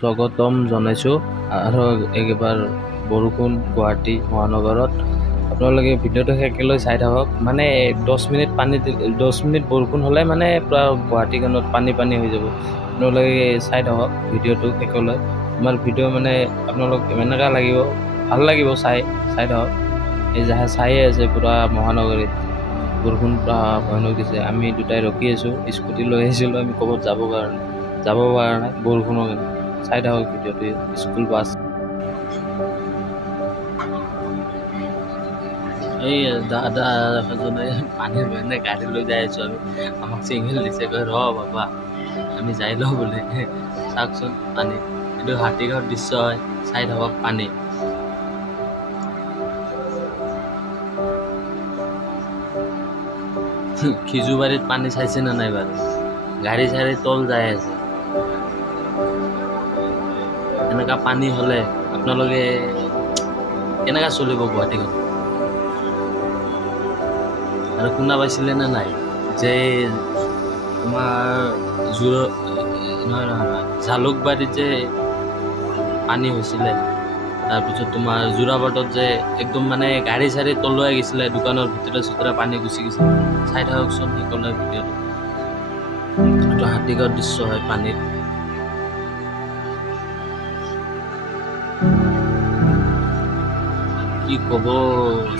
স্বাগতম জনাইছোঁ আৰু একেবাৰ বৰষুণ গুৱাহাটী মহানগৰত আপোনালোকে ভিডিঅ'টো শেষলৈ চাই থাকক মানে 10 মিনিট বৰষুণ হ'লে মানে পুৰা গুৱাহাটীখনত পানী হৈ যাব আপোনালোকে চাই থাকক ভিডিঅ'টো শেষলৈ আমাৰ ভিডিঅ' মানে আপোনালোক এনেকা লাগিব ভাল লাগিব চাই থাকক এই যাহে চাই আছে পুৰা মহানগৰীত বৰষুণ পুৰা ভয়ানক দিছে আমি দুটাই ৰখি আছোঁ স্কুটি লৈ আহিছিলোঁ আমি ক'ৰবাত যাব পৰা নাই বৰষুণৰ কাৰণে চাই থাকক ভিডিঅ'টো স্কুল বাছ এই দাদা এজনে পানীৰ কাৰণে গাড়ী লৈ যাই আছোঁ আমি আমাক চিংগল দিছে কয় ৰ বাবা আমি যাই লওঁ বোলে চাওকচোন পানী এইটো হাতীগাঁৱৰ দৃশ্য হয় চাই থাকক পানী খিজুবাৰীত পানী চাইছে নে নাই বাৰু গাড়ী চাড়ী তল যাই আছে এনেকা পানী হ'লে আপোনালোকে কেনেকা চলিব গুৱাহাটীখন আৰু শুনা পাইছিলে নে নাই যে তোমাৰ নহয় জালুকবাৰীত যে পানী হৈছিলে তাৰপিছত তোমাৰ যোৰাবাটত যে একদম মানে গাড়ী চাড়ী তলুৱাই গৈছিলে দোকানৰ ভিতৰে পানী গুচি গৈছিলে চাই থাককচোন সেইকলৰ ভিডিঅ'টো এইটো হাতীগাঁৱৰ দৃশ্য হয় পানীৰ কি ক'ব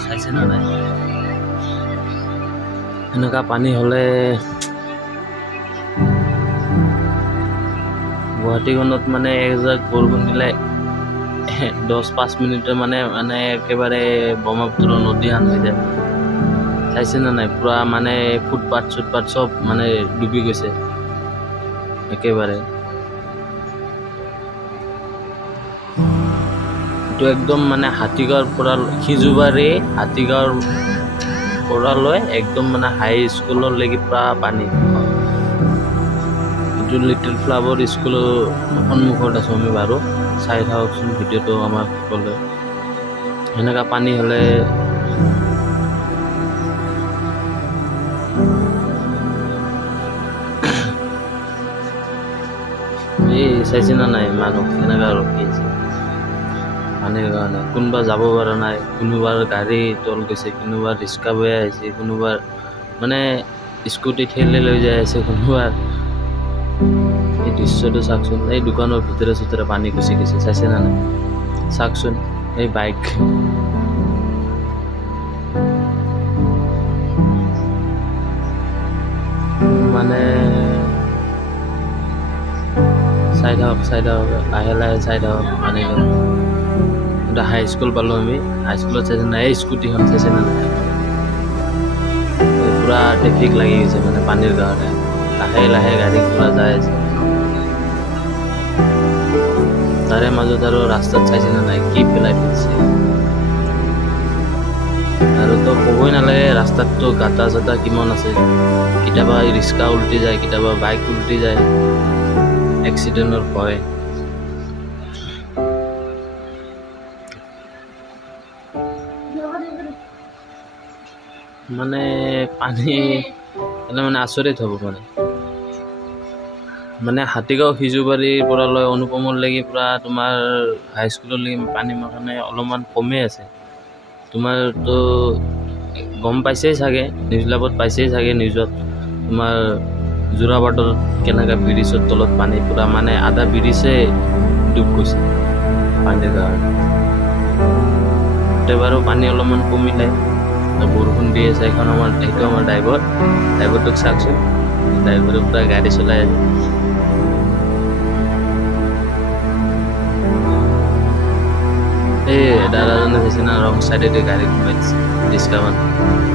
চাইছে না নাই এনেকুৱা পানী হ'লে গুৱাহাটীখনত মানে একজাক বৰষুণ দিলে 10-5 মিনিটৰ মানে একেবাৰে ব্ৰহ্মপুত্ৰ নদী হান হৈ যায় চাইছে না নাই পুৰা মানে ফুটপাথ চব মানে ডুবি গৈছে একেবাৰে এইটো একদম মানে হাতীগাঁৱৰ পৰা খিজুবাৰী হাতীগাঁৱৰ পৰা লৈ একদম মানে হাই স্কুললৈকে পুৰা পানী এইটো লিটিল ফ্লাৱাৰ স্কুলৰ সন্মুখত আছোঁ আমি বাৰু চাই থাককচোন ভিডিঅ'টো আমাক ক'লে সেনেকুৱা পানী হ'লে এই চাইছে না নাই মানুহ এনেকুৱা ৰখি আছে পানীৰ কাৰণে কোনোবা যাব পৰা নাই কোনোবাৰ গাড়ী তল গৈছে কোনোবাৰ ৰিক্সা বৈ আহিছে কোনোবাৰ মানে স্কুটি ঠেলি লৈ যাই আছে কোনোবাৰ এই দৃশ্যটো চাওকচোন এই দোকানৰ ভিতৰে পানী গুচি গৈছে চাইছে না নাই চাওকচোন এই বাইক মানে চাই থাকক লাহে চাই থাকক পানী এটা হাই স্কুল পালোঁ আমি হাই স্কুলত চাইছে নাই এই স্কুটিখন চাইছে না নাই পুৰা ট্ৰেফিক লাগি গৈছে মানে পানীৰ কাৰণে লাহে গাড়ী ঘোৰা যাই আছে তাৰে মাজত আৰু ৰাস্তাত চাইছে না নাই কি পেলাই দিছে আৰু তো ক'বই নালাগে ৰাস্তাততো গাঁটা চাটা কিমান আছে কেতিয়াবা ৰিক্সা উল্টি যায় কেতিয়াবা বাইক উল্টি যায় এক্সিডেণ্টৰ ভয় মানে পানী মানে আচৰিত হ'ব মানে হাতীগাঁও সিজুবাৰীৰ পৰা লৈ অনুপমলৈকে পুৰা তোমাৰ হাইস্কুললৈকে পানী মানে অলপমান কমেই আছে তোমাৰতো গম পাইছেই চাগে নিউজ লাইভত পাইছেই চাগে নিউজত তোমাৰ যোৰাবাটৰ কেনেকৈ ব্ৰিজৰ তলত পানী পুৰা মানে আধা ব্ৰিজে ডুব গৈছে পানীৰ কাৰণে বাৰু পানী অলপমান কমিলে বৰষুণ দি আছে এইটো আমাৰ ড্ৰাইভাৰটোক চাওকচোন ড্ৰাইভাৰে পুৰা গাড়ী চলাই আছে এই দাদাজনে চাইছে না ৰং চাইডেদি গাড়ী ঘূৰাই দিছে ৰিক্সামান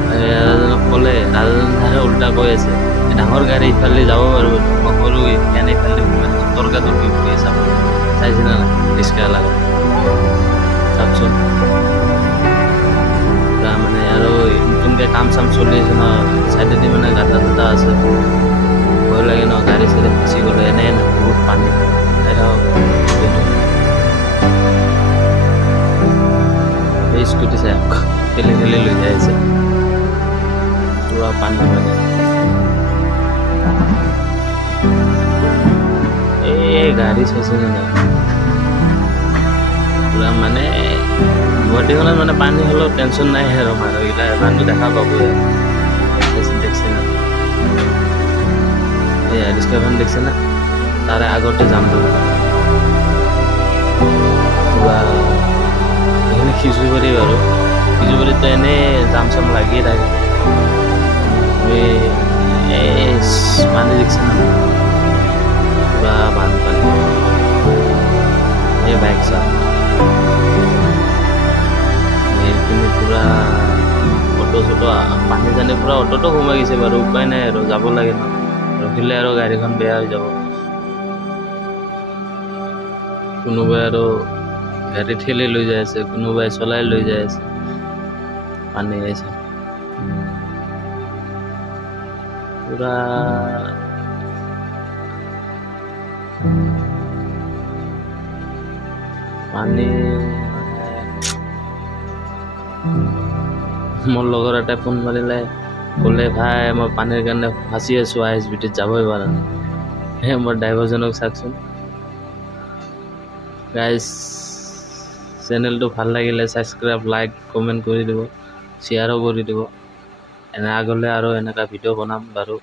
দাদাজনক ক'লে দাদাজনে উল্টা কৈ আছে ডাঙৰ গাড়ী ইফালে যাব পাৰিব সৰু ফেন ইফালে ঘূৰাই দিছোঁ তৰ্কাতৰ্কি ঘূৰি আছে চাইছে না নাই ৰিক্সা লাগা চাওকচোন মানে আৰু নতুনকৈ কাম চাম চলি আছে ন চাইডেদি মানে গাঁটা চাটা আছে ভয় লাগে ন গাড়ী চাড়ী ফচি গ'লে এনে বহুত পানী চাই থাকক এই স্কুটি চাই ঠেলি লৈ যাই আছে পুৰা পানী মানে এই গাড়ী চাইছে নে নাই পুৰা মানে গুৱাহাটীখনত মানে পানী হ'লেও টেনশ্যন নাই আৰু মানুহকেইটা মানুহ দেখা পাবই দেখছে না এই ৰিক্সাখন দেখছে না তাৰে আগতে যাম পুৰা এইখিনি খিজুবাৰী বাৰু খিজুবাৰীতো এনেই জাম চাম লাগিয়ে থাকে পানী দেখছে না পুৰা বানপানী এই বাইক চাম এইখিনি পুৰা অটো চটো পানী জানি পুৰা অটোটো সোমাই গৈছে বাৰু উপায় নাই আৰু যাব লাগে ন ৰখিলে আৰু গাড়ীখন বেয়া হৈ যাব কোনোবাই আৰু গাড়ী ঠেলি লৈ যাই আছে কোনোবাই চলাই লৈ যাই আছে পানী আহিছে পুৰা পানী মোৰ লগৰ এটাই ফোন মাৰিলে ক'লে ভাই মই পানীৰ কাৰণে ফাঁচি আছোঁ ISBT যাবই পৰা নাই মোৰ ড্ৰাইভাৰজনক চাওকচোন গাইজ চেনেলটো ভাল লাগিলে ছাবস্ক্ৰাইব লাইক কমেণ্ট কৰি দিব শ্বেয়াৰো কৰি দিব এনে আগলৈ আৰু এনেকুৱা ভিডিঅ' বনাম বাৰু